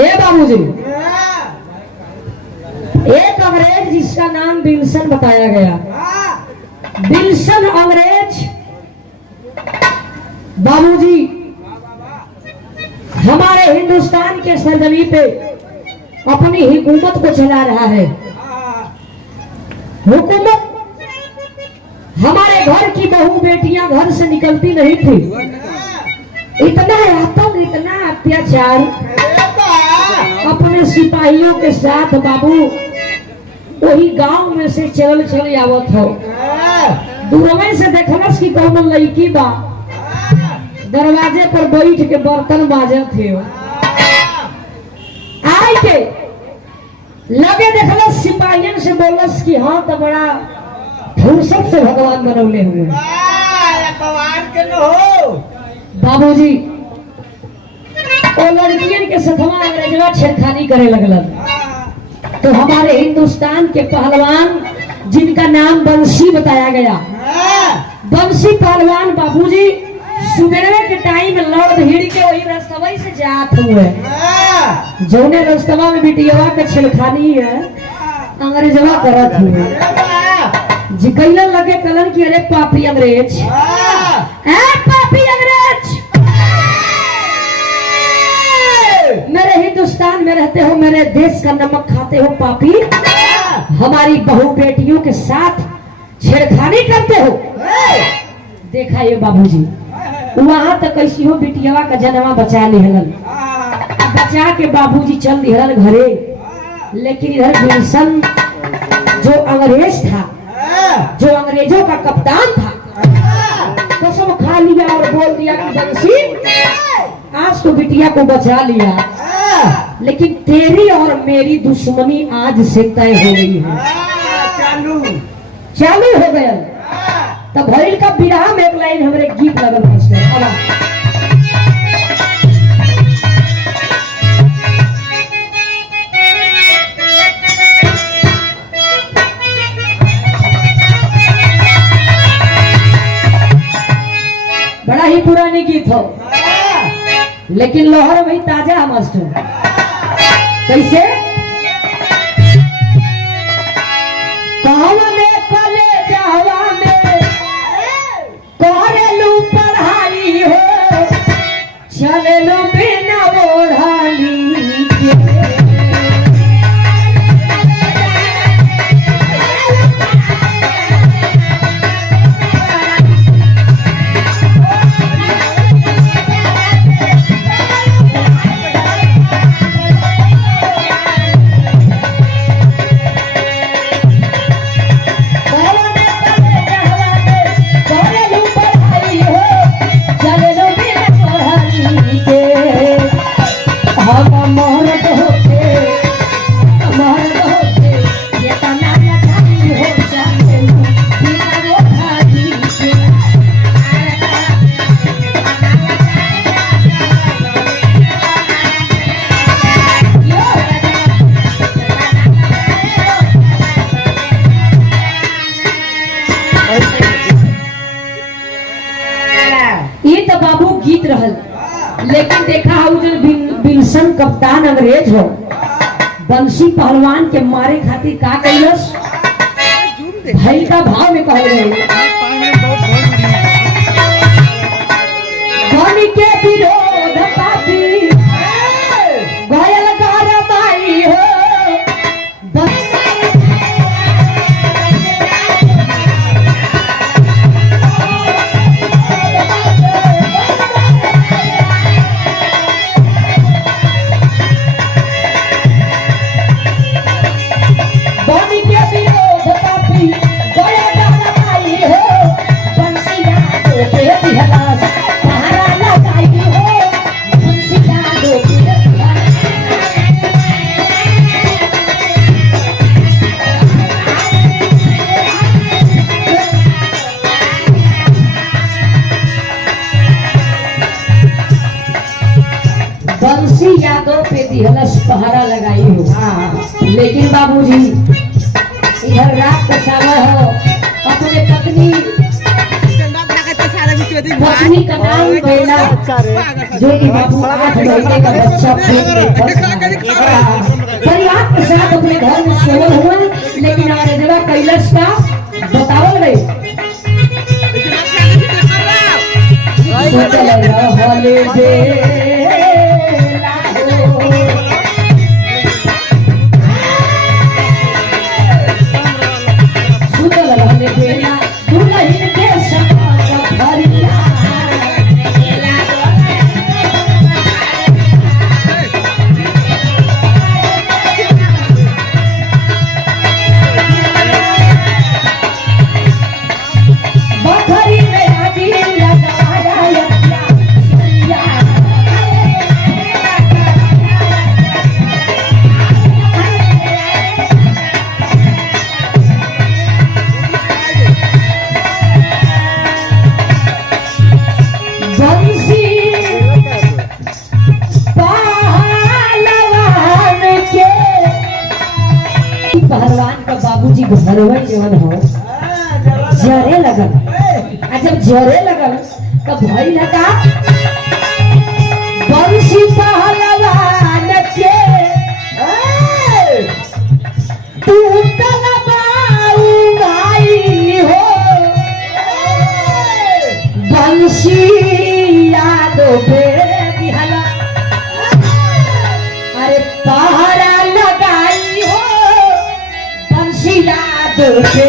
ए बाबूजी, एक अंग्रेज जिसका नाम विल्सन बताया गया, विल्सन अंग्रेज बाबूजी हमारे हिंदुस्तान के सरजमी पे अपनी हुकूमत को चला रहा है। हुकूमत हमारे घर की बहू बेटियां घर से निकलती नहीं थी। इतना आतंक, इतना अत्याचार अपने सिपाहियों के साथ बाबू वही गांव में से चल आवत हो। दूरवे से देखलस कि कौन लड़की बा दरवाजे पर बैठ के बर्तन बाजत थे। आई के लगे देखलस, सिपाहियन से बोलस कि हाँ तो बड़ा फुर्सत से भगवान बनौले हुए बाबूजी। वो लड़कियन के सथवा अंग्रेजवा छेड़खानी करे लगलन। तो हमारे हिंदुस्तान के पहलवान जिनका नाम बंसी बताया गया, बंसी पहलवान बाबूजी सुबह के टाइम लड़ भीड़ के वही रास्तवा से जात हुए। जौने रास्तवा में बिटियावा के छेड़खानी है अंग्रेजवा करत हुए। जी कैला लगे कलन की, अरे पापी अंग्रेज, पापी अंग्रेज, मेरे हिंदुस्तान में रहते हो, मेरे देश का नमक खाते हो पापी, हमारी बहू बेटियों के साथ छेड़खानी करते हो। देखा ये बाबूजी, वहां तक कैसी हो बिटियावा का जन्मा बचा लिहलन। बचा के बाबूजी चल दिहलन घरे। लेकिन इधर विल्सन जो अंग्रेज था, जो अंग्रेजों का कप्तान था, तो सब खा लिया और बोल दिया कि बंसी आज तो बिटिया को बचा लिया, लेकिन तेरी और मेरी दुश्मनी आज से तय हो गई है। चालू हो गया। तब भैल का विराम एक लाइन हमारे गीत लगल बड़ा ही पुरानी गीत हो, लेकिन लोहर वही ताजा मास्टर। कैसे पढ़ाई हो, चले लो बिना ओढ़ानी गीत रहल। लेकिन देखा विल्सन कप्तान अंग्रेज हो, बंसी पहलवान के मारे खातिर का कैलस, भाई का भाव में कह रहे के विरोध पापी घायल कारवाई हो। बंसी यादव पे दिहलस पहरा लगाई हो। लेकिन बाबूजी इधर रात का समय हो, अपने पत्नी का नाम बेला, जो कि बाबू 8 महीने का बच्चा परिवार के साथ अपने घर में सोवल हुआ, लेकिन अंग्रेजवा कैलस का बतावल गई। सोचल रहले बेला हो, सुतल रहले बेला दुल्हन के साथ भरिया। बखरी में आदि लगाया या सैया, बंसी पहलवान के पहलवान का बाबूजी घरवा जवन हो जरे लगल। आ जब जरे लगल तब भई लगा बंसी पहलवान के तू तलवाऊ भाई हो, बंसी याद बे बिहला। अरे पहरा लगाई हो बंसी याद बे